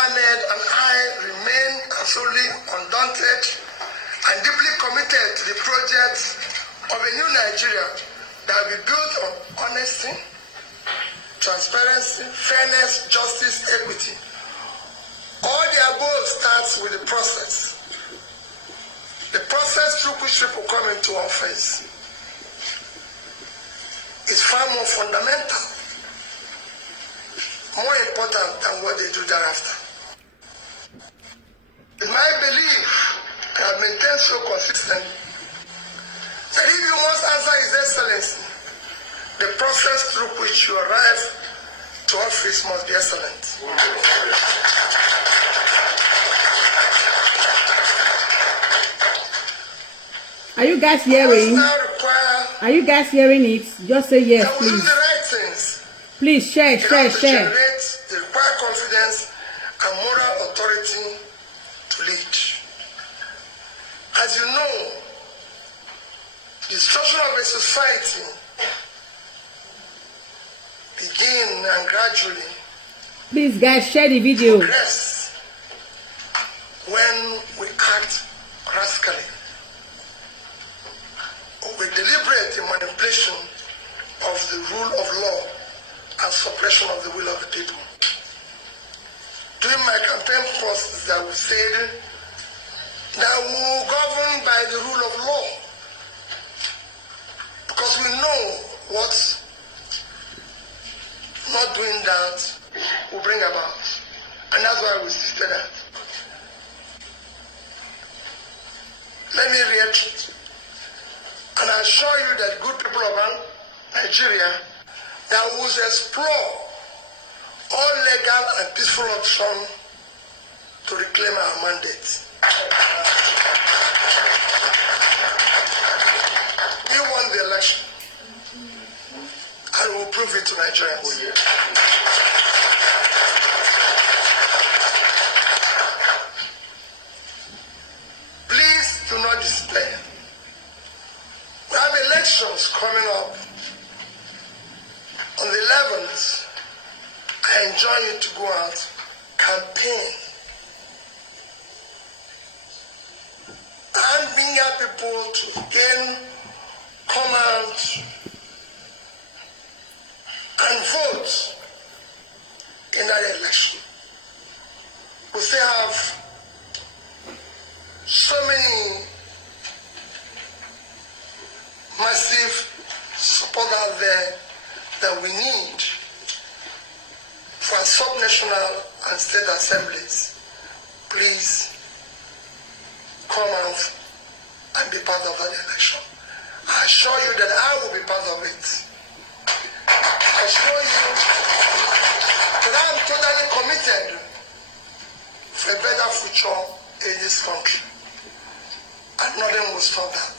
Ahmed and I remain absolutely undaunted and deeply committed to the project of a new Nigeria that will be built on honesty, transparency, fairness, justice, equity. All the above starts with the process. The process through which people come into office is far more fundamental, more important than what they do thereafter. It's my belief, and I've maintained so consistent, that if you must answer His Excellency, the process through which you arrive to office must be excellent. Are you guys hearing? Are you guys hearing it? Just say yes, please. Do the right things. Please share. Generate the required confidence and moral authority to lead. As you know, the destruction of a society begin and gradually. Please, guys, share the video. Progress when we act rascally, or we deliberate in manipulation of the rule of law and suppression of the will of the people. During my campaign process, I would say that we will govern by the rule of law, because we know what not doing that will bring about, and that's why we insisted that. Let me reiterate, and I assure you that good people of Nigeria that will explore all legal and peaceful options to reclaim our mandate. We won the election, and we will prove it to Nigerians. Please do not despair. We have elections coming up on the 11th. I enjoin you to go out, campaign, and bring your people to again come out and vote in that election. We still have so many massive support out there that we need for our sub-national and state assemblies. Please come out and be part of that election. I assure you that I will be part of it. I assure you that I am totally committed for a better future in this country. And nothing will stop that.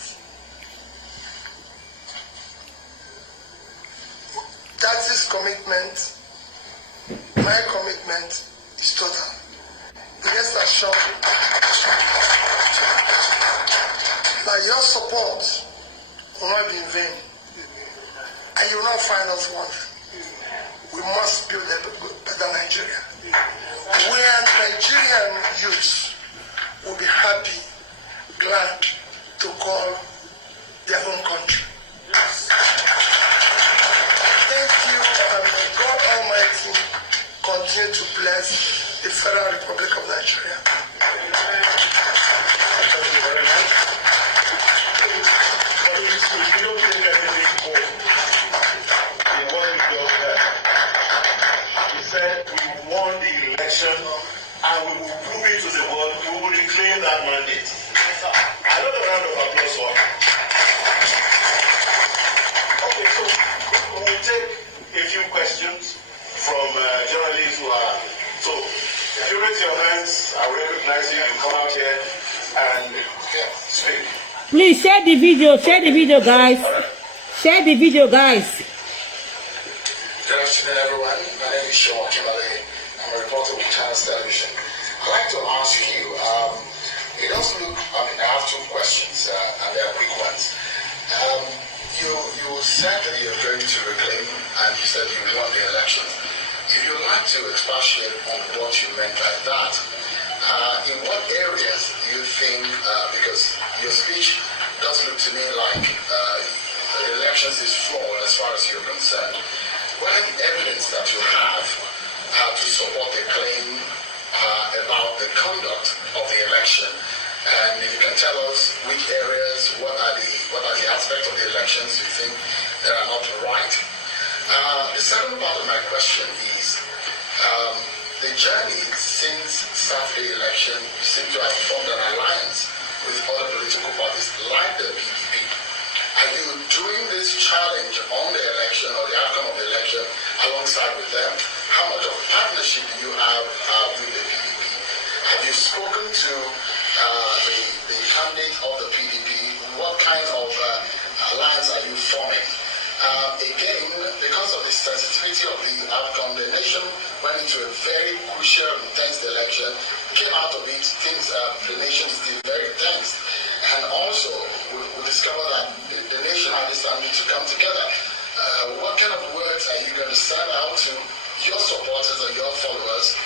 That is commitment. My commitment is total. Rest assured that your support will not be in vain, and you will not find us wanting. We must build a better Nigeria, where Nigerian youths will be happy, glad to call their own country. Thank you, and may God Almighty continue to bless the Federal Republic of Nigeria. He said we won the election and we will prove it to the world. We will reclaim that mandate. Another round of applause for him. Okay, so we will take a few questions from journalists who are. So, if you raise your hands, I will recognize you. You come out here and speak. Please share the video, guys. Share the video, guys. Good afternoon, everyone. My name is Sean Kimberly. I'm a reporter with Channels Television. I'd like to ask you, it does look, I have two questions, and they're quick ones. You said that you're going to reclaim, and you said you won the election. If you like to expatiate on what you meant by that. In what areas do you think, because your speech does look to me like the elections is flawed as far as you're concerned, what are the evidence that you have to support the claim about the conduct of the election? And if you can tell us which areas, what are the aspects of the elections you think that are not right? The second part of my question is, the journey since Saturday election, you seem to have formed an alliance with other political parties like the PDP. Are you doing this challenge on the election or the outcome of the election alongside with them? How much of a partnership do you have with the PDP? Have you spoken to the candidate of the PDP? What kind of alliance are you forming? Again, because of the sensitivity of the outcome, the nation went into a very crucial, intense election. Came out of it, things, the nation is still very tense. And also, we discovered that the nation had this need to come together. What kind of words are you going to send out to your supporters and your followers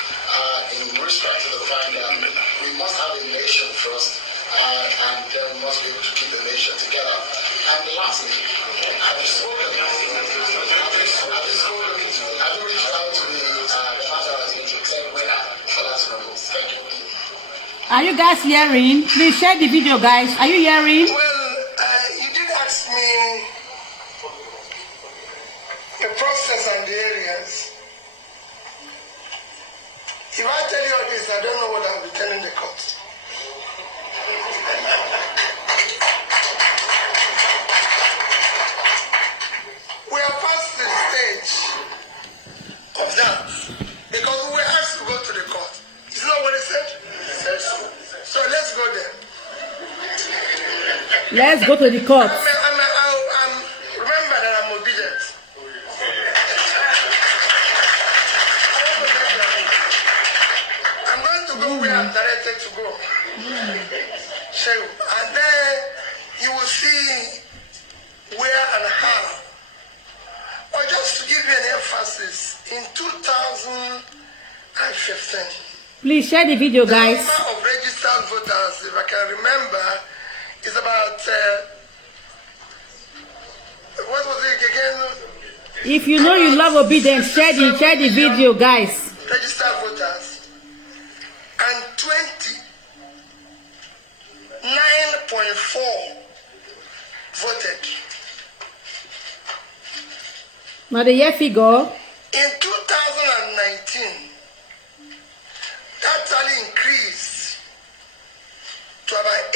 in respect to the fact that we must have a nation first, and then we must be able to keep the nation together? And lastly, have you spoken? Have you reached out to the executive winner for last numbers? Thank you. Are you guys hearing? Please share the video, guys. Are you hearing? Well, you did ask me the process and the areas. If I tell you all this, I don't know what I'll be telling the court. We are past the stage of that because we were asked to go to the court. Isn't that what he said? So let's go there. Let's go to the court. Remember that I'm obedient. I'm going to go where I'm directed to go. So, and then you will see where and how. Or just to give you an emphasis, in 2015, Please share the video, guys. the number of registered voters, if I can remember, is about, what was it again? If you know you love obedience, share the video, guys. Registered voters, and 29.4 voted. Now the year figure. In 2019, that tally increased to about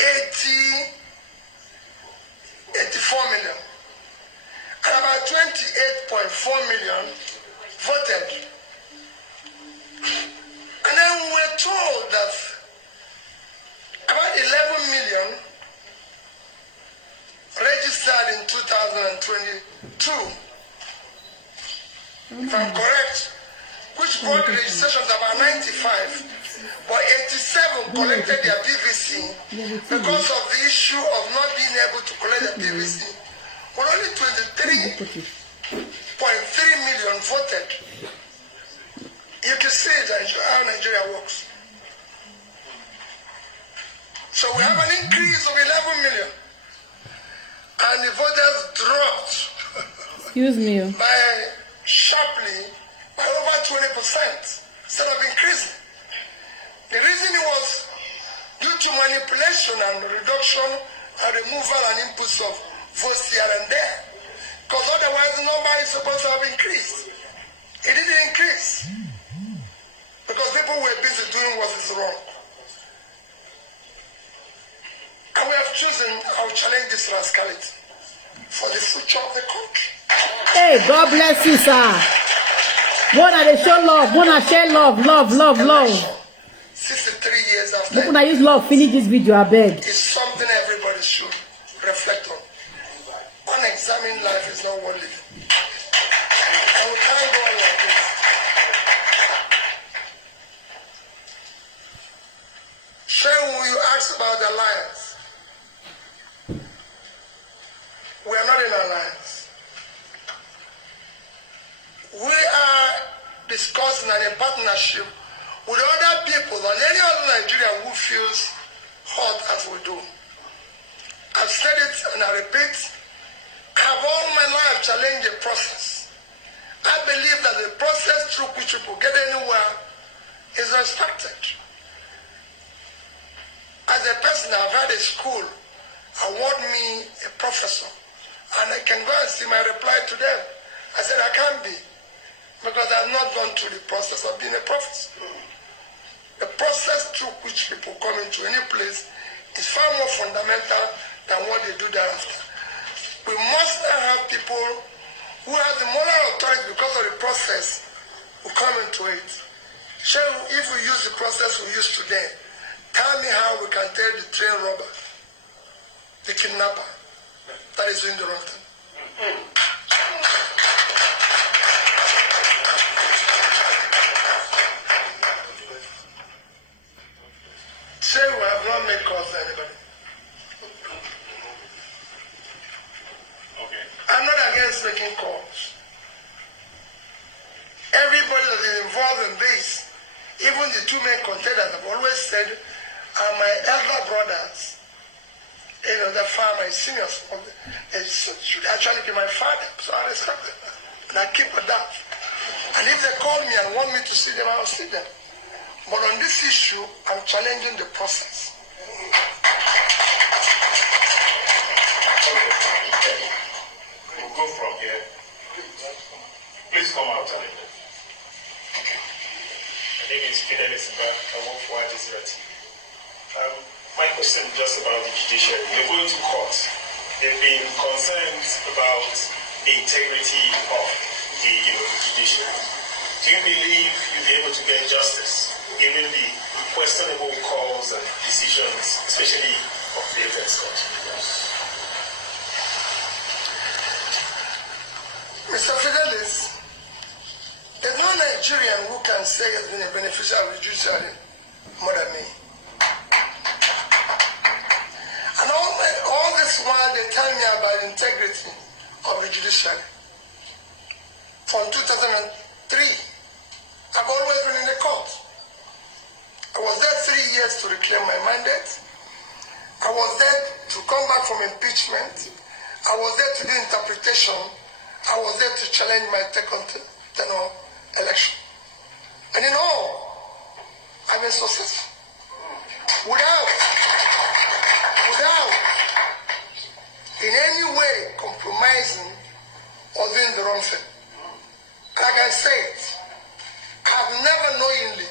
84 million. And about 28.4 million voted. And then we were told that about 11 million registered in 2022. If I'm correct, which brought the registrations about 95, but 87 collected their PVC because of the issue of not being able to collect their PVC. Well, only 23.3 million voted. You can see how Nigeria works. So we have an increase of 11 million, and the voters dropped. Excuse me. By sharply by over 20% instead of increasing. The reason it was due to manipulation and reduction and removal and inputs of votes here and there. Because otherwise the number is supposed to have increased. It didn't increase. Because people were busy doing what is wrong. And we have chosen, I will challenge this rascality for the future of the country. Hey, God bless you, sir. Wanna they show love, wanna share love. 63 years after. When I use love, finish this video, I beg. It's something everybody should reflect on. Unexamined life is not worth living. And we can't go on like this. Shehu, you asked about the alliance. We are not in alliance. We are the discussing and in partnership with other people and any other Nigerian who feels hot as we do. I've said it and I repeat, I have all my life challenged the process. I believe that the process through which people get anywhere is respected. As a person, I've had a school award me a professor, and I can go and see my reply to them. I said I can't be, because I've not gone through the process of being a professor. The process through which people come into any place is far more fundamental than what they do thereafter. We must now have people who have the moral authority because of the process who come into it. So if we use the process we use today, tell me how we can tell the train robber, the kidnapper, that is doing the wrong thing. Say we have not made calls to anybody. Okay. I'm not against making calls. Everybody that is involved in this, even the two main contenders, have always said, are my elder brothers. You know, the far my seniors. They should actually be my father. So I respect them. And I keep with that. And if they call me and want me to see them, I'll see them. But on this issue, I'm challenging the process. We'll go from here. Please come out, Charlie. My name is Peter Lesimba. I work for Adisrati. My question is just about the judiciary. You're going to court. There have been concerns about the integrity of the judiciary. Do you believe you'll be able to get justice given the questionable calls and decisions, especially of the Apex Court? Mr. Fidelis, there's no Nigerian who can say he has been a beneficiary of the judiciary more than me. And all this while they tell me about the integrity of the judiciary. From 2003, I've always been in the court. I was there 3 years to reclaim my mandate. I was there to come back from impeachment. I was there to do interpretation. I was there to challenge my second tenure election. And in all, I've been successful. Without in any way compromising or doing the wrong thing. Like I said, I've never knowingly,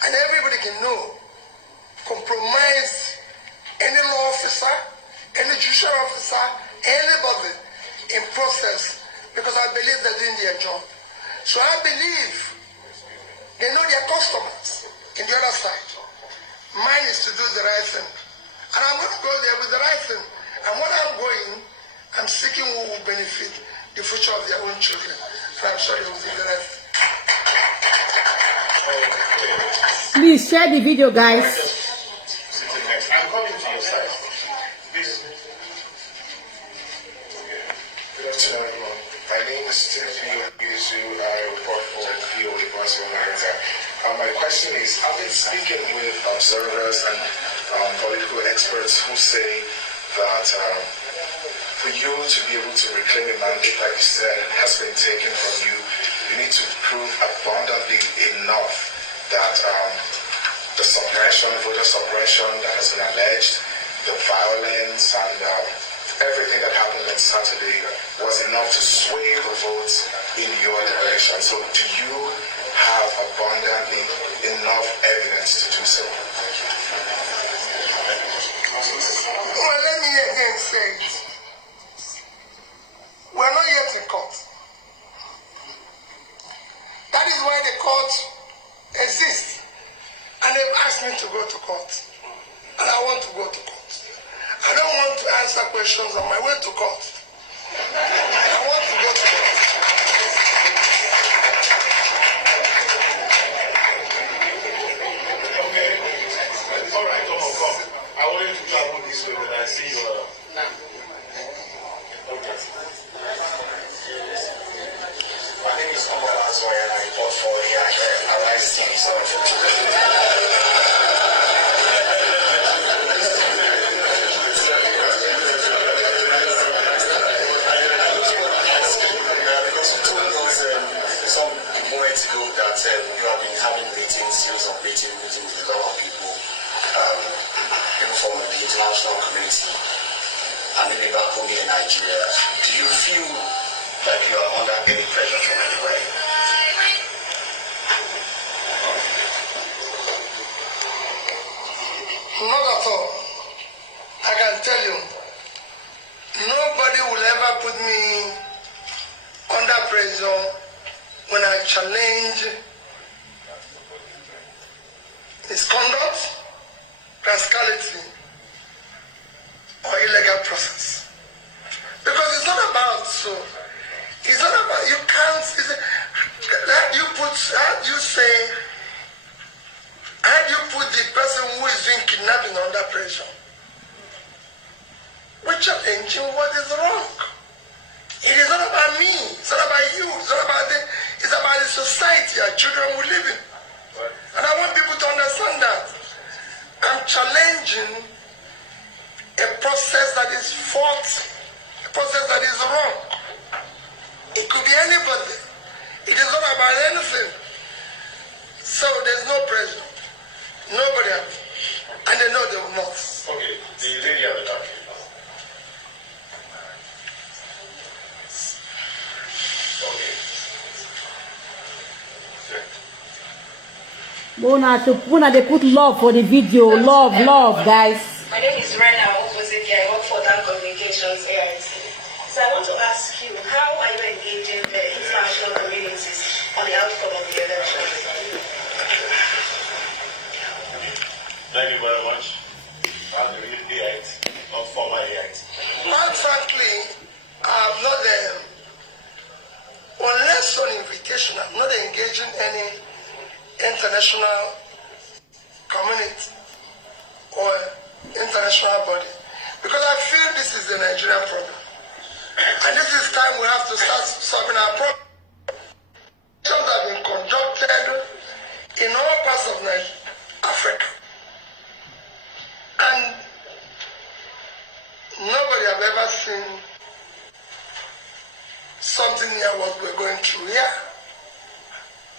and everybody can know, compromised any law officer, any judicial officer, anybody in process, because I believe they're doing their job. So I believe they know their customers in the other side. Mine is to do the right thing. And I'm going to go there with the right thing. And when I'm going, I'm seeking who will benefit the future of their own children. And I'm sure they will do the right thing. Please share the video, guys. I'm coming to your side. Please. Good afternoon, everyone. My name is Timothy Ogisu. I report for VOA Voice of America. My question is, I've been speaking with observers and political experts who say that for you to be able to reclaim a mandate, like you said, has been taken from you, you need to prove abundantly enough that the suppression, voter suppression that has been alleged, the violence and everything that happened on Saturday was enough to sway the votes in your direction. So do you have abundantly enough evidence to do so? Well, let me again say it. We're not yet in court. That is why the court exists. And they've asked me to go to court. And I want to go to court. I don't want to answer questions on my way to court. I want to go to court. Okay. All right, come. I want you to travel this way when I see you. My name is Omar Azwai, and I ago that you have been having meetings, series of meetings with a lot of people, even from the international community, and maybe back home in Nigeria. Do you feel like you are under any pressure from anybody? Not at all. I can tell you, nobody will ever put me under pressure when I challenge misconduct, rascality, or illegal process. Because it's not about you can't, how do you put the person who is doing kidnapping under pressure? We're challenging what is wrong. It is not about me, it's not about you, it's about the society our children will live in. And I want people to understand that. I'm challenging a process that is faulty, a process that is wrong. It could be anybody. It is not about anything. So there's no pressure. Nobody has. And they know they will not. Okay, the lady at the back. Mona, they put love for the video. Love, guys. My name is Rena Opposite. I work for Dan Communications AIT. So I want to ask you, how are you engaging the international communities on the outcome of the election? Thank you very much. I'm the real AIT, not former AIT. Quite frankly, I'm not unless on invitation, I'm not engaging any international community or international body, because I feel this is the Nigerian problem, and this is time we have to start solving our problem. Elections have been conducted in all parts of Africa, and nobody have ever seen something near what we're going through here.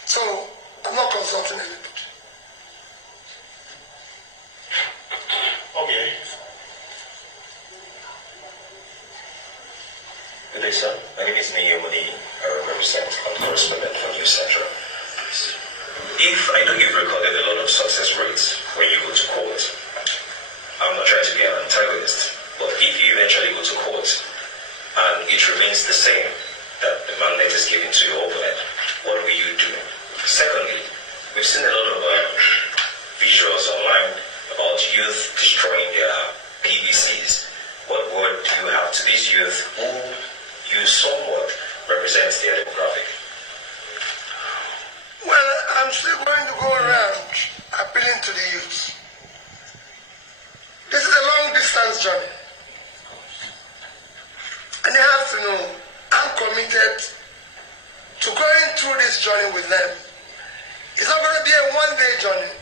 So I'm not consulting anybody. Okay. Good day, sir. My name is Niyomani. I represent a correspondent from New Central. If I know you've recorded a lot of success rates when you go to court, I'm not trying to be an antagonist, but if you eventually go to court and it remains the same, that the mandate is given to your opponent, what will you do? Secondly, we've seen a lot of visuals online about youth destroying their PVCs. What word do you have to these youth who you somewhat represent their demographic? Well, I'm still going to go around appealing to the youth. This is a long distance journey. And they have to know I'm committed to going through this journey with them. It's not going to be a one-day journey.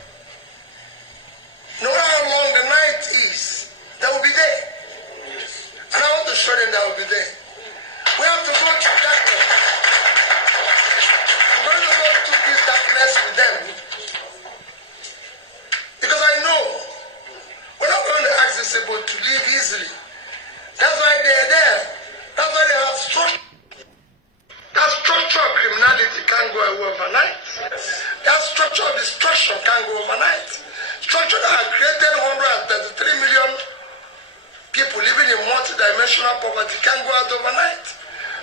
No matter how long the night is, they will be there. And I want to show them that I will be there. We have to go through darkness. I'm going to go through this darkness with them. Because I know we're not going to ask these people to live easily. That's why they're there. That's why they have structure. That structure of criminality can't go away overnight. That structure of destruction can't go overnight. Structure that has created 133 million people living in multidimensional poverty can't go out overnight.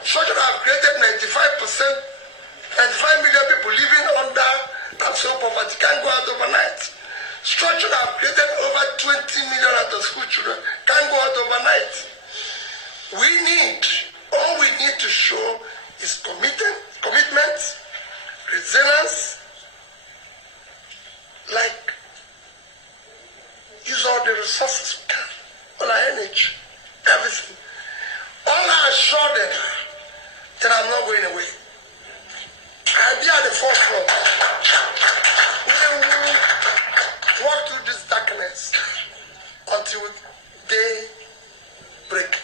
Structure that has created 95 million people living under absolute poverty can't go out overnight. Structure that has created over 20 million out of school children can't go out overnight. All we need to show is commitment, resilience, like use all the resources we can, all our energy, everything. All I assure them that I'm not going away. I'll be at the forefront. We will walk through this darkness until day break.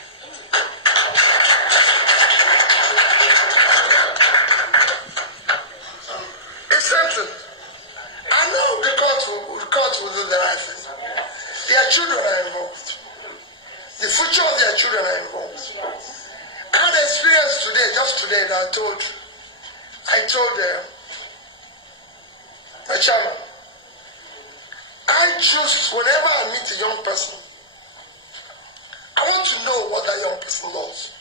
told my chairman, I choose whenever I meet a young person, I want to know what that young person loves.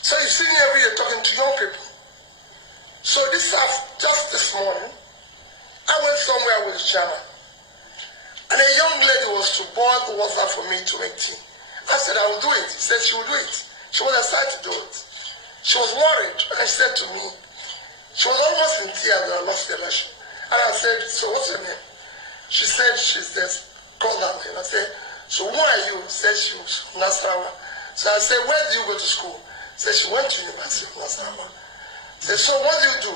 So you see me every day talking to young people. So just this morning, I went somewhere with the chairman, and a young lady was to boil the water for me to make tea. I said, I will do it. She said she will do it. She was excited to do it. She was worried, and she said to me, she was almost in tears when I lost the election. And I said, so what's her name? She said she's this, called that name. I said, so who are you? She said she was from Nasarawa. So I said, where do you go to school? She said she went to University of Nasarawa. I said, so what do you do?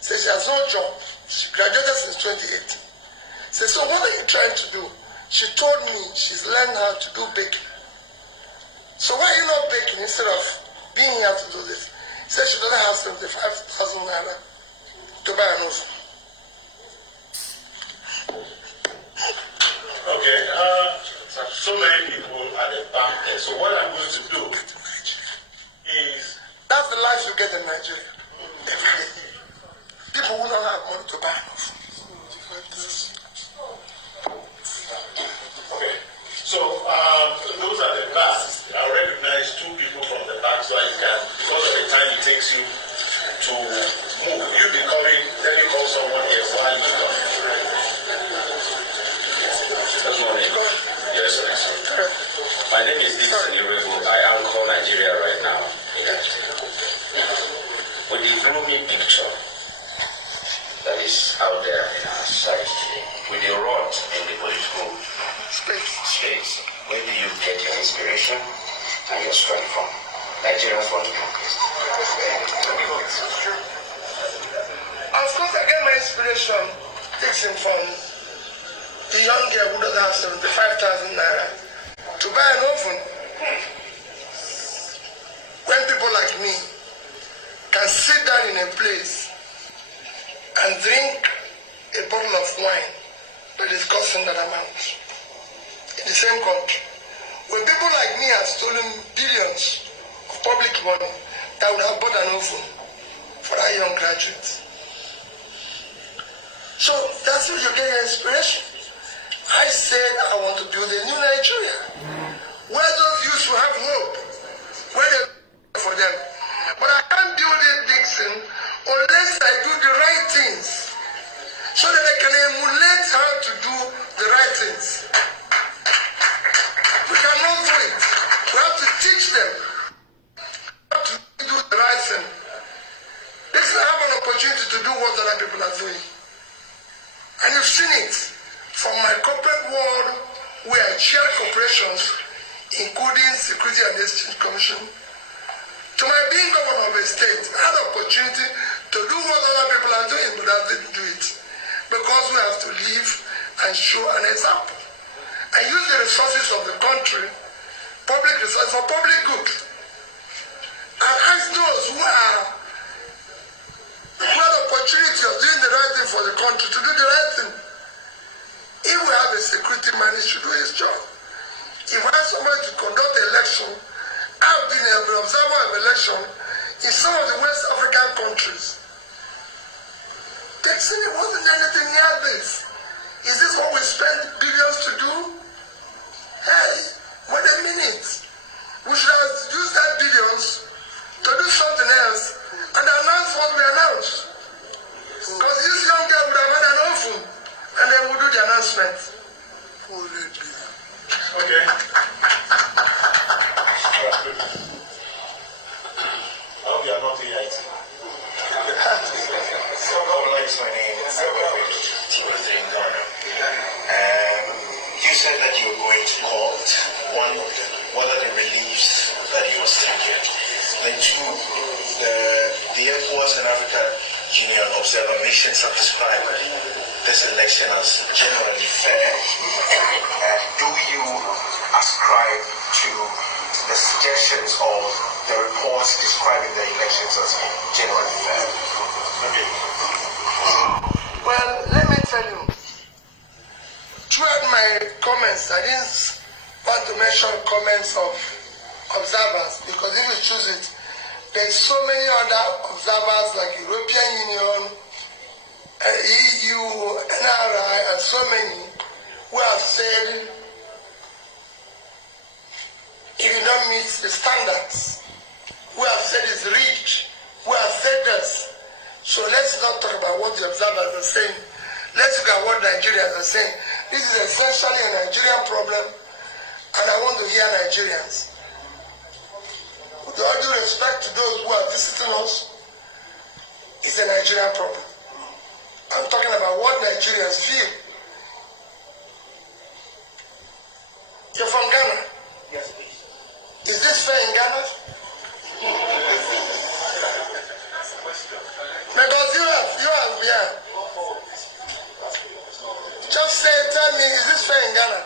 She said she has no job. She graduated since 2018. I said, so what are you trying to do? She told me she's learned how to do baking. So why are you not baking instead of being here to do this? She said she doesn't have 75,000 naira to buy an oven. Okay, so many people at the back there. So what I'm going to do is... That's the life you get in Nigeria. Every day. People who don't have money to buy an oven. Okay, so those are the back. I'll recognize two people from the back so I can, because of the time it takes you to move. You'll be coming, then you call someone here while you're coming. Good morning. Yes, sir. My name is Dixon Irego. I am called Nigeria right now. With the gloomy picture that is out there in our society, with the rot in the political space, where do you get your inspiration and your strength from? Nigerians want to progress. Of course, I get my inspiration taken from the young girl who doesn't have 75,000 naira to buy an oven. When people like me can sit down in a place and drink a bottle of wine that is costing that amount in the same country. When people like me have stolen billions of public money that would have bought an oven for our young graduates. So that's where you get your inspiration. I said I want to build a new Nigeria where those youths will have hope, where they for them. But I can't build it, Dixon, unless I do the right things so that I can emulate how to do the right things. We cannot do it. We have to teach them how to do the right thing. Dixon, I have an opportunity to do what other people are doing. And you've seen it from my corporate world where I chair corporations, including Security and Exchange Commission, to my being governor of a state. I had the opportunity to do what other people are doing, but I didn't do it. Because we have to live and show an example. And use the resources of the country, public resources, for public good. And ask those who have the opportunity of doing the right thing for the country to do the right thing. If we have a security man, he should do his job. If we have somebody to conduct the election, I've been an observer of election in some of the West African countries. Dixon, it wasn't anything near this. Is this what we spend billions to do? Hey, wait a minute. We should have used that billions to do something else and announce what we announced. Because this young girl would have had an oven and then we'll do the announcement. Okay. I hope you are not AIT. My name is Timothy Ngano. You said that you were going to court. One, what are the reliefs that you are seeking? Then two, the ECOWAS and African Union Observer missions have described this election as generally fair. Do you ascribe to the suggestions of the reports describing the elections as generally fair? Okay. Well, let me tell you, throughout my comments, I didn't want to mention comments of observers, because if you choose it, There's so many other observers like European Union, EU, NRI, and so many who have said if you don't meet the standards, who have said it's rich, who have said this. So let's not talk about what the observers are saying. Let's look at what Nigerians are saying. This is essentially a Nigerian problem, and I want to hear Nigerians. With all due respect to those who are visiting us, it's a Nigerian problem. I'm talking about what Nigerians feel. You're from Ghana? Yes, please. Is this fair in Ghana? Because you have, yeah. Just say, tell me, is this fair in Ghana?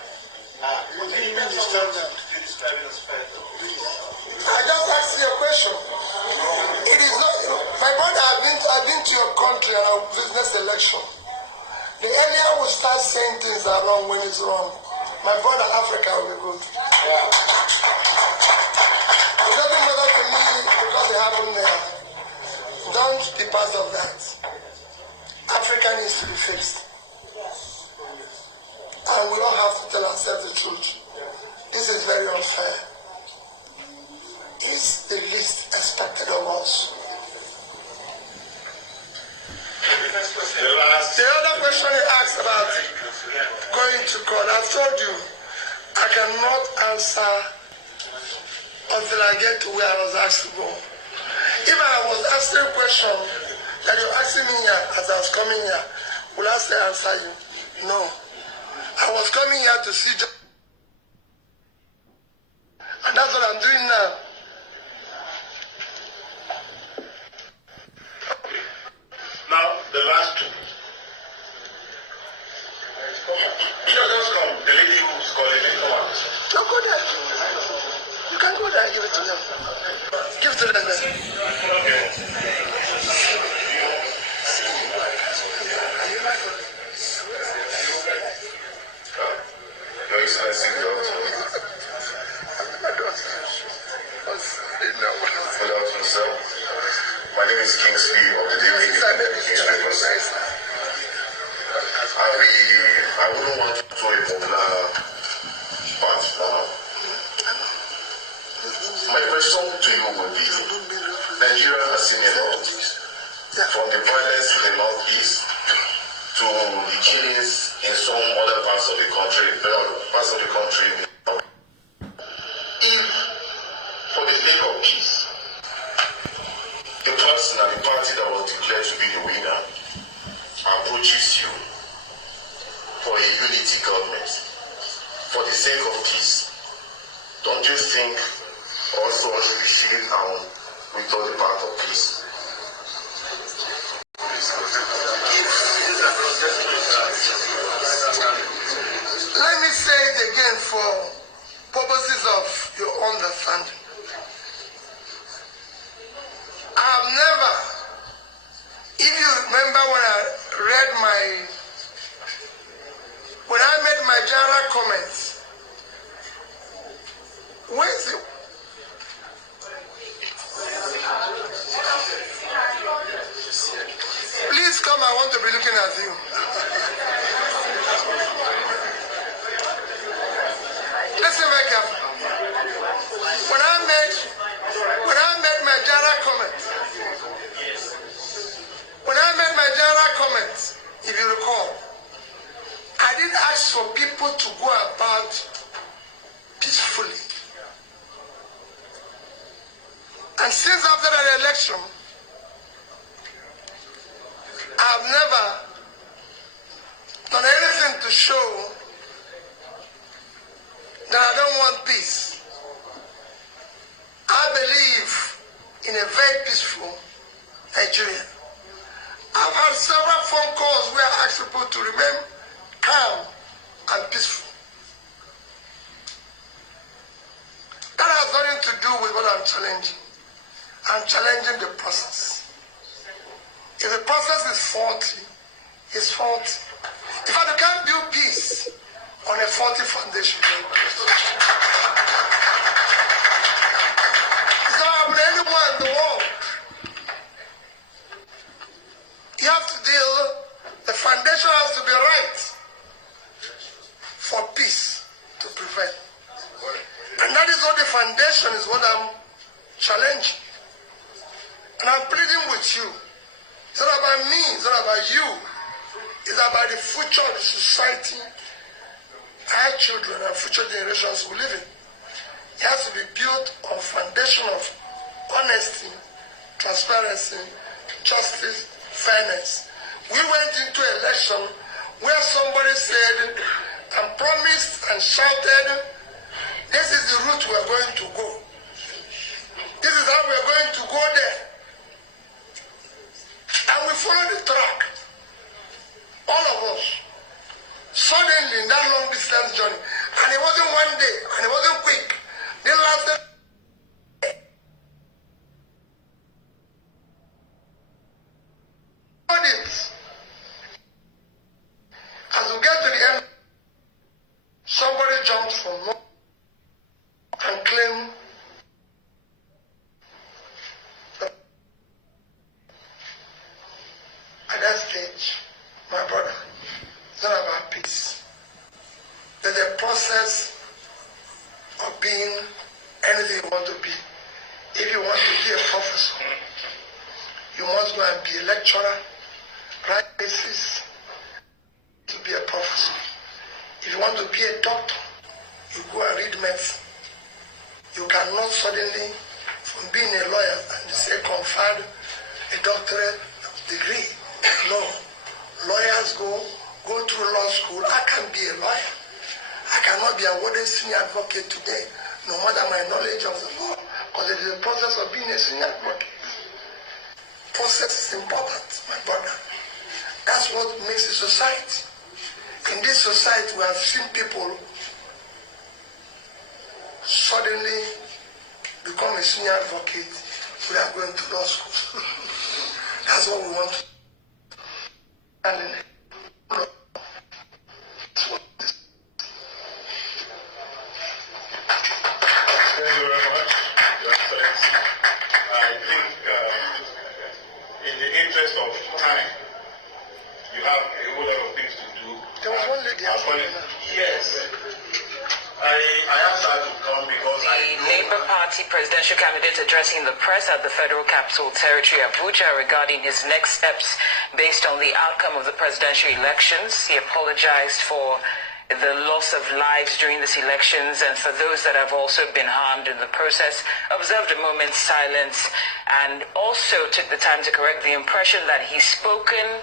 I just asked you a question. It is not. My brother, I've been to your country and I've witnessed election. The earlier we start saying things are wrong when it's wrong, my brother, Africa will be good. It doesn't matter to me because it happened there. Don't be part of that. Africa needs to be fixed. And we all have to tell ourselves the truth. This is very unfair. It's the least expected of us. The other question you asked about going to court, I've told you, I cannot answer until I get to where I was asked to go. If I was asking a question that you're asking me here as I was coming here, will I say answer you? No. I was coming here to see John. And that's what I'm doing now. Now, the last two. Just come. The lady who's calling me, come on. No, go there. You can go there and give it to them. Give it to them then. Okay. Your Excellency, good afternoon, sir. My name is Kingsley of the Daily Newspaper. I wouldn't want to throw a popular part now. My question to you would be, Nigeria has seen a lot, from the violence in the northeast to the killings in some other parts of the country. If, for the sake of peace, the person and the party that was declared to be the winner approaches you for a unity government, for the sake of peace, don't you think also should be seen and with all the part of peace? Let me say it again for purposes of your understanding. I have never, if you remember when I made my general comments, where is it? Please come, I want to be looking at you. Listen very carefully. When I made my general comments, if you recall, I didn't ask for people to go about peacefully. And since after that election, I've never done anything to show that I don't want peace. I believe in a very peaceful Nigeria. I've had several phone calls where I asked people to remain calm and peaceful. That has nothing to do with what I'm challenging. I'm challenging the process. If the process is faulty, it's faulty. In fact, you can't build peace on a faulty foundation. It's not happening anywhere in the world. to deal, the foundation has to be right for peace to prevail. And that is what the foundation is, what I'm challenging. And I'm pleading with you. It's not about me, it's not about you. It's about the future of the society our children and future generations will live in. It has to be built on a foundation of honesty, transparency, justice, fairness. We went into election where somebody said and promised and shouted, this is the route we are going to go. This is how we are going to go there. And we followed the track. All of us. Suddenly in that long distance journey. And it wasn't one day, and it wasn't quick. It lasted. As we get to the end, somebody jumps from north and claim that at that stage, my brother, it's not about peace. There's a process of being anything you want to be. If you want to be a professor, you must go and be a lecturer, write thesis to be a professor. If you want to be a doctor, you go and read medicine. You cannot suddenly, from being a lawyer and say conferred a doctorate degree. No. Lawyers go through law school. I can't be a lawyer. I cannot be awarded senior advocate today, no matter my knowledge of the law, because it is a process of being a senior advocate. Process is important, my brother. That's what makes a society. In this society, we have seen people suddenly become a senior advocate without going to law school. That's what we want. And thank you very much, Your Excellency. I think in the interest of time, you have a whole lot of things to do. there was one lady Yes. I asked her to come because The Labour Party presidential candidate addressing the press at the Federal Capital Territory, Abuja, regarding his next steps based on the outcome of the presidential elections. He apologized for the loss of lives during these elections and for those that have also been harmed in the process, observed a moment's silence, and also took the time to correct the impression that he's spoken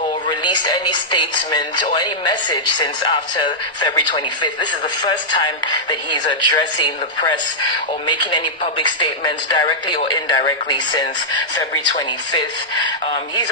or released any statement or any message since after February 25th. This is the first time that he's addressing the press or making any public statements directly or indirectly since February 25th. He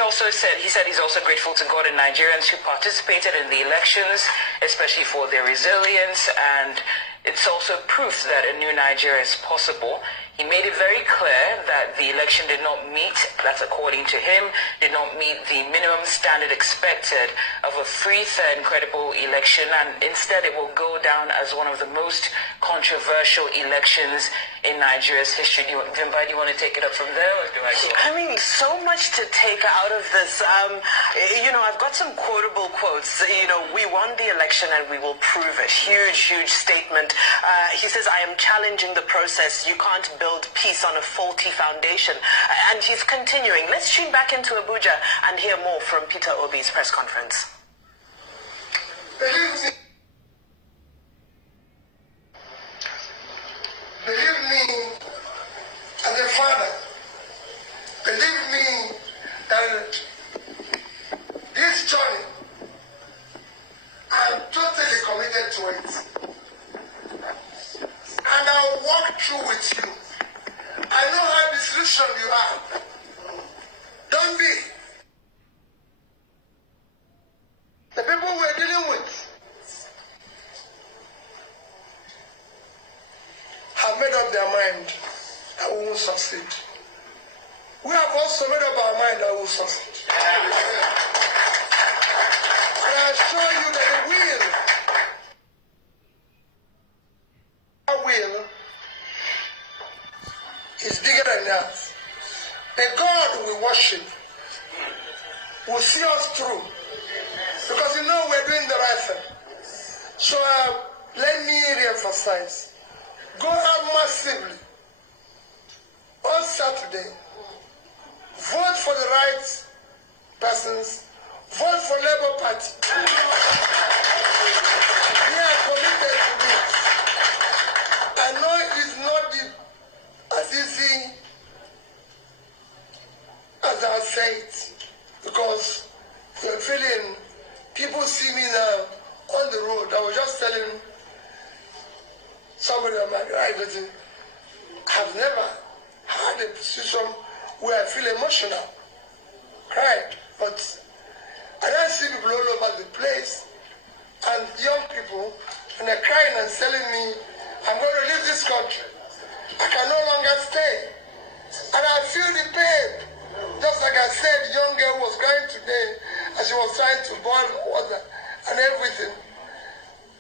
said he's also grateful to God and Nigerians who participated in the elections, especially for their resilience, and it's also proof that a new Nigeria is possible. He made it very clear that the election did not meet, that's according to him, did not meet the minimum standard expected of a free, fair and credible election, and instead it will go down as one of the most controversial elections in Nigeria's history. Do you want to take it up from there, or do I go? I mean, so much to take out of this. I've got some quotable quotes. We won the election and we will prove it. Huge, huge statement. He says, I am challenging the process. You can't build peace on a faulty foundation. And he's continuing. Let's tune back into Abuja and hear more from Peter Obi's press conference. Believe me, as a father, believe me that this journey, I am totally committed to it. And I'll walk through with you. I know how disillusioned you are. Don't be. The people we're dealing with have made up their mind that we won't succeed. We have also made up our mind that we will succeed. And I assure you that the will, our will, is bigger than us. The God we worship will see us through. Because you know we're doing the right thing. So let me re-emphasize. Go out massively on Saturday. Vote for the right persons. Vote for Labour Party. We are committed to this. I know it is not as easy as I say it, because you're feeling, people see me now on the road. I was just telling somebody on my drive, I've never had a position where I feel emotional, cried, but I don't see people all over the place, and young people, and they're crying and telling me, I'm going to leave this country. I can no longer stay. And I feel the pain. Just like I said, the young girl was crying today as she was trying to boil water and everything.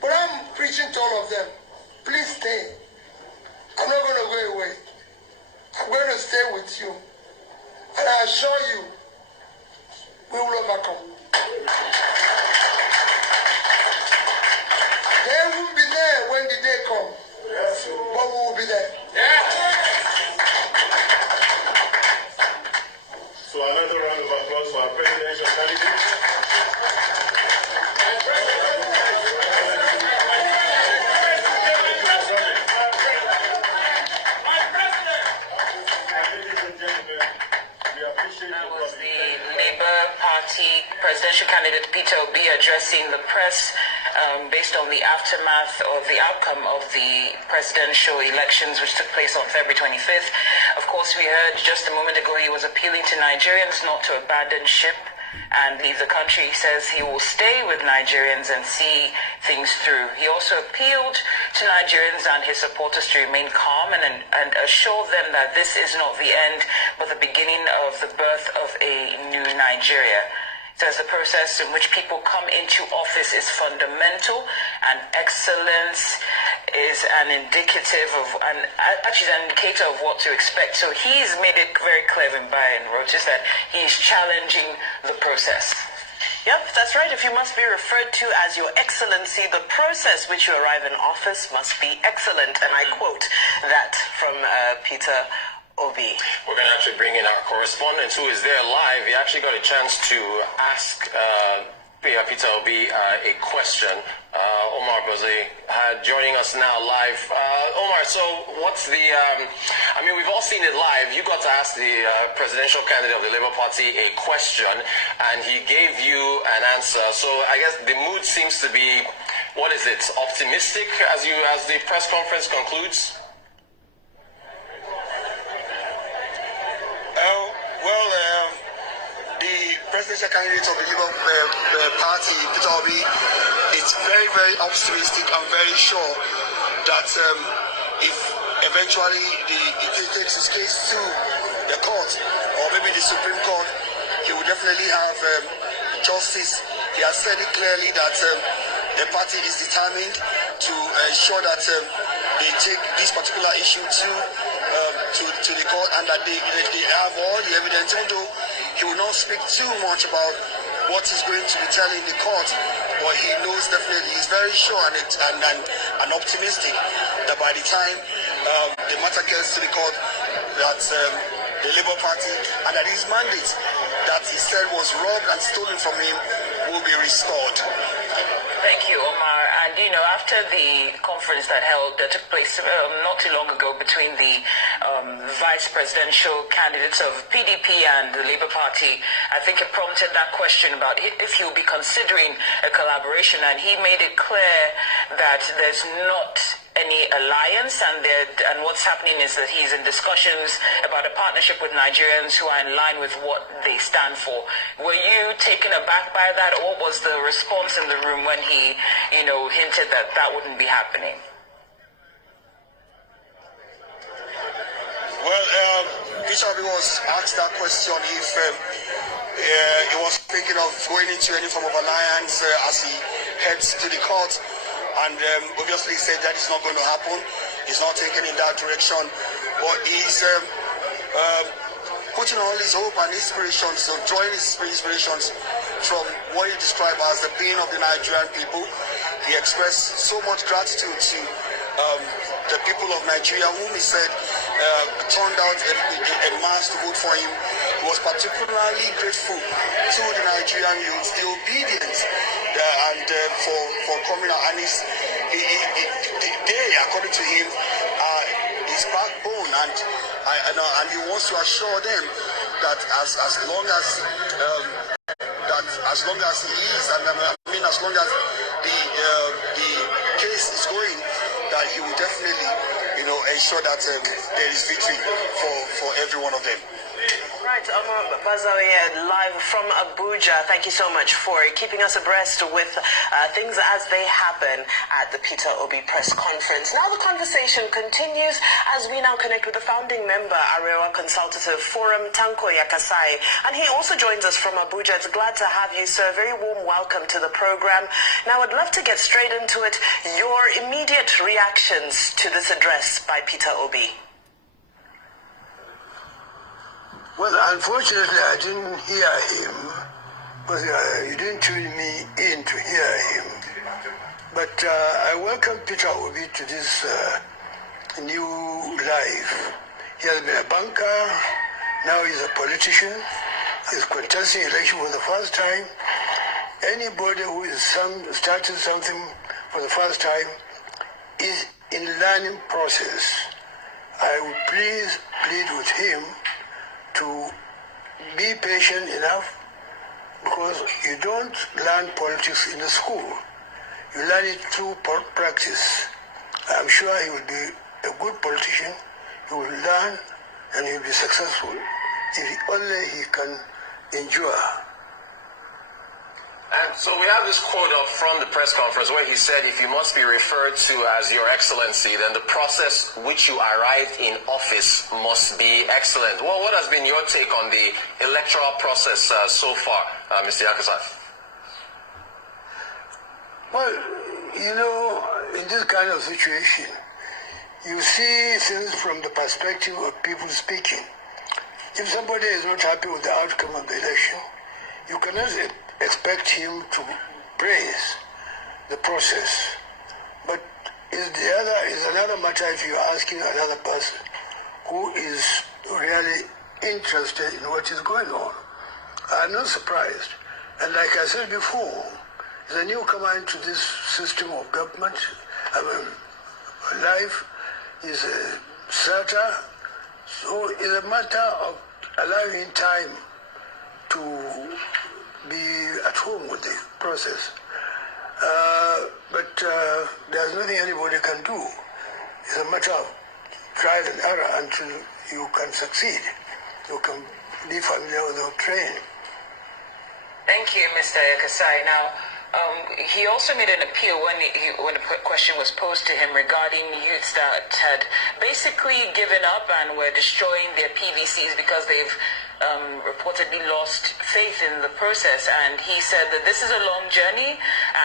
But I'm preaching to all of them. Please stay. I'm not going to go away. I'm going to stay with you. And I assure you, we will overcome. They won't be there when the day comes, but we will be there. So another round of applause for our presidential candidate. That was the Labour Party presidential candidate Peter Obi addressing the press based on the aftermath of the outcome of the presidential elections which took place on February 25th. Of course, we heard just a moment ago he was appealing to Nigerians not to abandon ship and leave the country. He says he will stay with Nigerians and see things through. He also appealed to Nigerians and his supporters to remain calm and assure them that this is not the end, but the beginning of the birth of a new Nigeria. Says the process in which people come into office is fundamental, and excellence is an indicator of what to expect. So he's made it very clear in Bayern Roaches that he's challenging the process. Yep, that's right. If you must be referred to as Your Excellency, the process which you arrive in office must be excellent. And I quote that from Peter Obi. We're going to actually bring in our correspondent who is there live. He actually got a chance to ask Peter Obi a question. Omar Boze joining us now live. Omar, so what's the, we've all seen it live. You got to ask the presidential candidate of the Labour Party a question, and he gave you an answer. So I guess the mood seems to be, what is it, optimistic as the press conference concludes? The presidential candidate of the Labour Party, Peter Obi, is very, very optimistic and very sure that if eventually he takes his case to the court or maybe the Supreme Court, he will definitely have justice. He has said it clearly that the party is determined to ensure that they take this particular issue to the court, and that they have all the evidence, although he will not speak too much about what he's going to be telling the court, but he knows definitely, he's very sure and optimistic that by the time the matter gets to the court, that the Labour Party and that his mandate that he said was robbed and stolen from him will be restored. Thank you, Omar. And, after the conference that took place not too long ago between the vice presidential candidates of PDP and the Labour Party, I think it prompted that question about if he'll be considering a collaboration. And he made it clear that there's not any alliance, and what's happening is that he's in discussions about a partnership with Nigerians who are in line with what they stand for. Were you taken aback by that, or what was the response in the room when he, hinted that wouldn't be happening? Well, Peter Obi was asked that question if he was thinking of going into any form of alliance as he heads to the court. And obviously said that is not going to happen. He's not taken in that direction. But he's putting all his hope and inspirations, so drawing his inspirations from what he described as the pain of the Nigerian people. He expressed so much gratitude to the people of Nigeria, whom he said turned out a mass to vote for him. He was particularly grateful to the Nigerian youth, the obedience for coming out. And they, according to him, are his backbone, and he wants to assure them that as long as he is, and as long as the case is going, that he will definitely, ensure that there is victory for every one of them. Right, Omar Bazawi, live from Abuja. Thank you so much for keeping us abreast with things as they happen at the Peter Obi press conference. Now the conversation continues as we now connect with the founding member, Arewa Consultative Forum, Tanko Yakasai. And he also joins us from Abuja. It's glad to have you, sir. Very warm welcome to the program. Now I'd love to get straight into it. Your immediate reactions to this address by Peter Obi. Well, unfortunately, I didn't hear him, because you didn't tune me in to hear him. But I welcome Peter Obi to this new life. He has been a banker, now he's a politician. He's contesting election for the first time. Anybody who is starting something for the first time is in learning process. I would please plead with him to be patient enough, because you don't learn politics in the school. You learn it through practice. I'm sure he will be a good politician. He will learn and he will be successful if only he can endure. And so we have this quote up from the press conference where he said, if you must be referred to as Your Excellency, then the process which you arrived in office must be excellent. Well, what has been your take on the electoral process so far, Mr. Yakasai? Well, in this kind of situation, you see things from the perspective of people speaking. If somebody is not happy with the outcome of the election, you cannot expect him to praise the process. But is another matter if you're asking another person who is really interested in what is going on. I'm not surprised. And like I said before, as a newcomer into this system of government, life is a starter, so it's a matter of allowing time to be at home with the process. But there's nothing anybody can do. It's a matter of trial and error until you can succeed. You can be familiar with the training. Thank you, Mr. Yakasai. Now, he also made an appeal when a question was posed to him regarding youths that had basically given up and were destroying their PVCs because they've reportedly lost faith in the process. And he said that this is a long journey,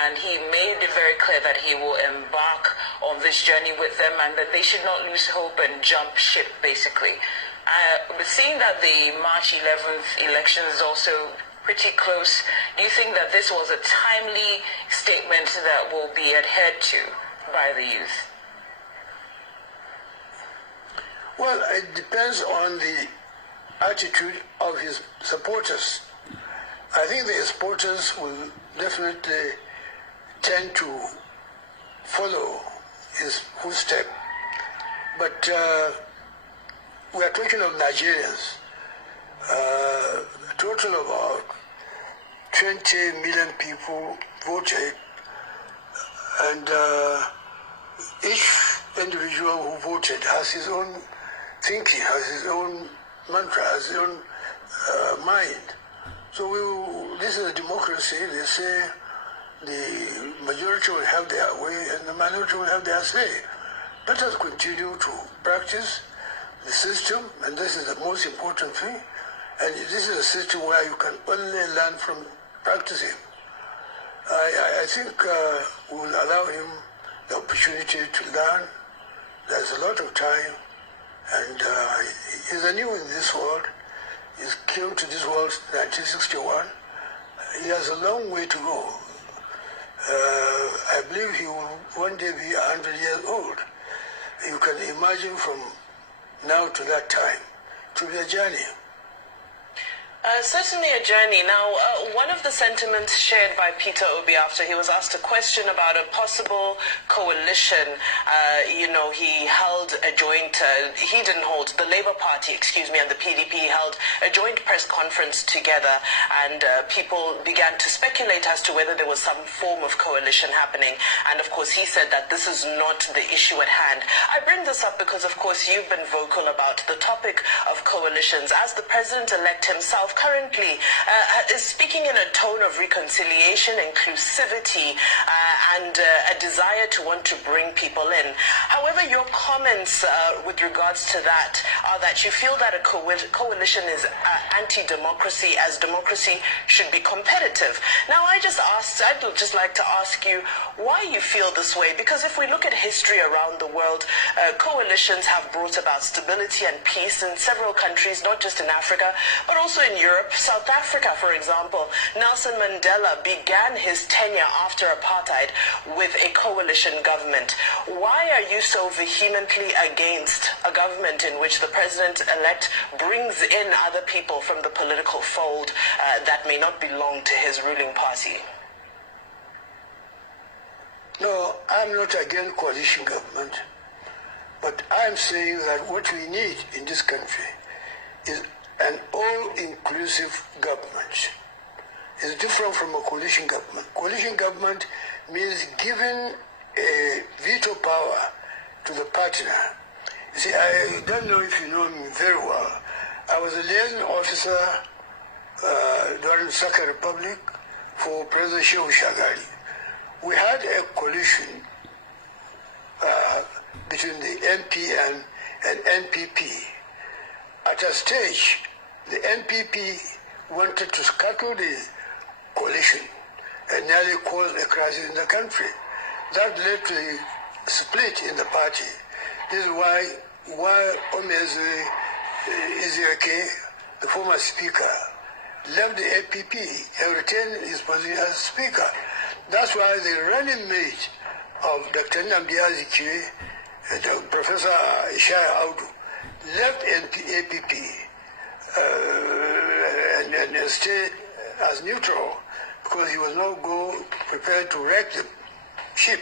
and he made it very clear that he will embark on this journey with them and that they should not lose hope and jump ship, basically. But seeing that the March 11th election is also pretty close, do you think that this was a timely statement that will be adhered to by the youth? Well, it depends on the attitude of his supporters. I think the supporters will definitely tend to follow his footstep. But we are talking of Nigerians. A total of about 20 million people voted, and each individual who voted has his own thinking, has his own mantra, has his own mind. So this is a democracy. They say the majority will have their way and the minority will have their say. Let us continue to practice the system, and this is the most important thing. And this is a system where you can only learn from practicing. I think we will allow him the opportunity to learn. There's a lot of time, and he's new in this world. He came to this world in 1961. He has a long way to go. I believe he will one day be 100 years old. You can imagine from now to that time. It will be a journey. Certainly a journey. Now, one of the sentiments shared by Peter Obi after he was asked a question about a possible coalition, he held a joint, he didn't hold, the Labour Party, and the PDP held a joint press conference together, and people began to speculate as to whether there was some form of coalition happening. And of course, he said that this is not the issue at hand. I bring this up because, of course, you've been vocal about the topic of coalitions. As the president-elect himself currently is speaking in a tone of reconciliation, inclusivity, and a desire to want to bring people in. However, your comments with regards to that are that you feel that a coalition is anti-democracy, as democracy should be competitive. Now, I'd just like to ask you why you feel this way, because if we look at history around the world, coalitions have brought about stability and peace in several countries, not just in Africa, but also in Europe. South Africa, for example, Nelson Mandela began his tenure after apartheid with a coalition government. Why are you so vehemently against a government in which the president-elect brings in other people from the political fold that may not belong to his ruling party? No, I'm not against coalition government, but I'm saying that what we need in this country is an all-inclusive government. It's different from a coalition government. Coalition government means giving a veto power to the partner. You see, I don't know if you know me very well. I was a liaison officer during the Second Republic for President Shehu Shagari. We had a coalition between the MPN and NPP. At a stage, the NPP wanted to scuttle the coalition and nearly caused a crisis in the country. That led to a split in the party. This is why Omeze Ezeake, the former speaker, left the APP and retained his position as speaker. That's why the running mate of Dr. Nnamdi Azikiwe, Professor Ishaya Audu, left APP and stayed as neutral because he was not prepared to wreck the ship.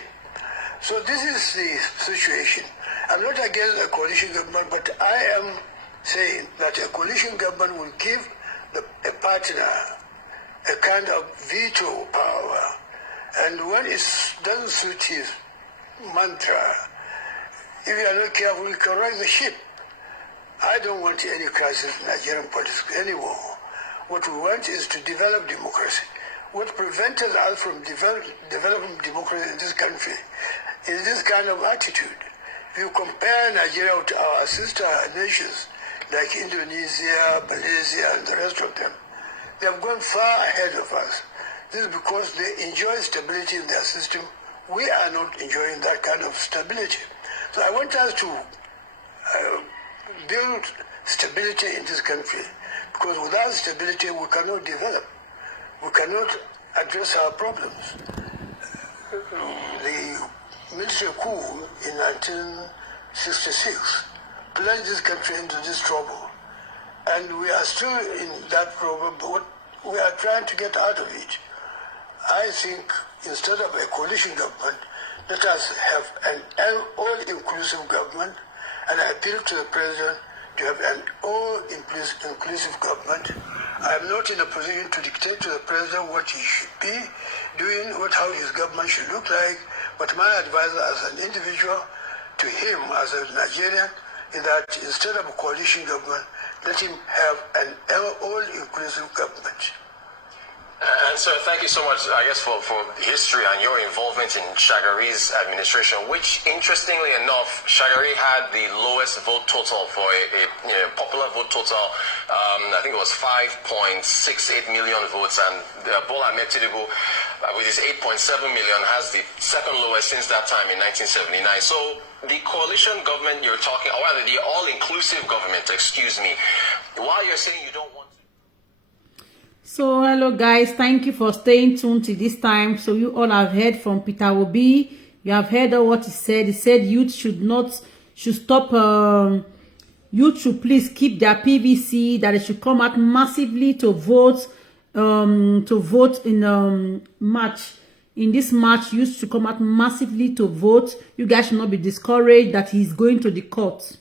So this is the situation. I'm not against a coalition government, but I am saying that a coalition government will give a partner a kind of veto power. And when it doesn't suit his mantra, if you are not careful, you can wreck the ship. I don't want any crisis in Nigerian politics anymore. What we want is to develop democracy. What prevented us from developing democracy in this country is this kind of attitude. If you compare Nigeria to our sister nations like Indonesia, Malaysia, and the rest of them, they have gone far ahead of us. This is because they enjoy stability in their system. We are not enjoying that kind of stability. So I want us to build stability in this country, because without stability we cannot develop. We cannot address our problems. The military coup in 1966 plunged this country into this trouble, and we are still in that problem, but we are trying to get out of it. I think instead of a coalition government, let us have an all-inclusive government, and I appeal to the President to have an all-inclusive government. I am not in a position to dictate to the President what he should be doing, how his government should look like, but my advisor as an individual to him as a Nigerian is that instead of a coalition government, let him have an all-inclusive government. And sir, thank you so much, I guess, for history and your involvement in Shagari's administration, which, interestingly enough, Shagari had the lowest vote total for a popular vote total. I think it was 5.68 million votes, and Bola Ahmed Tinubu, with his 8.7 million, has the second lowest since that time in 1979. So the coalition government you're talking, or rather the all-inclusive government, excuse me, while you're saying you don't want So hello guys, thank you for staying tuned till this time. So you all have heard from Peter Obi. You have heard what he said. He said youth should stop. Youth should please keep their PVC. That they should come out massively to vote. In March. In this March, youth should come out massively to vote. You guys should not be discouraged that he's going to the court.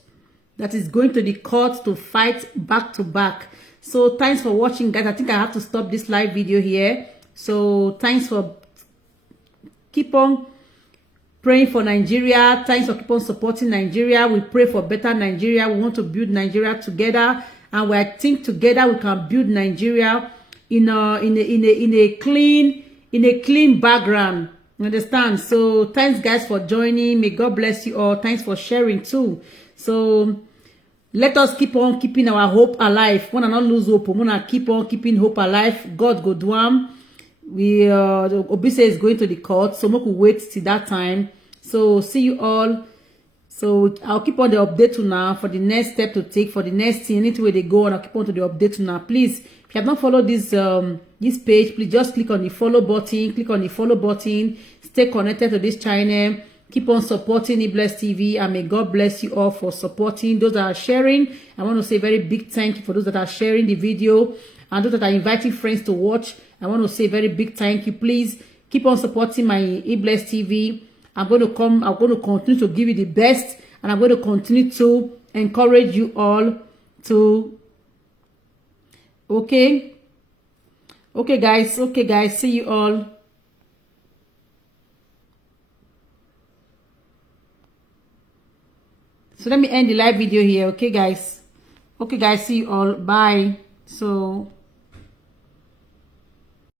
That is going to the court to fight back to back. So thanks for watching, guys. I think I have to stop this live video here. So thanks for keep on praying for Nigeria. Thanks for keep on supporting Nigeria. We pray for better Nigeria. We want to build Nigeria together, and I think together we can build Nigeria in a clean background. You understand? So thanks guys for joining. May God bless you all. Thanks for sharing too. So let us keep on keeping our hope alive. We wanna not lose hope. We wanna keep on keeping hope alive. God go do am. We Obi is going to the court, so we could wait till that time. So see you all. So I'll keep on the update to now for the next step to take, for the next thing, anything where they go, and I'll keep on to the update to now. Please, if you have not followed this this page, please just click on the follow button. Click on the follow button. Stay connected to this channel. Keep on supporting Ibless TV, and may God bless you all for supporting. Those that are sharing, I want to say very big thank you for those that are sharing the video, and those that are inviting friends to watch. I want to say very big thank you. Please keep on supporting my Ibless TV. I'm going to continue to give you the best, and I'm going to continue to encourage you all to, okay guys, see you all. So let me end the live video here. Okay guys, see you all. Bye. So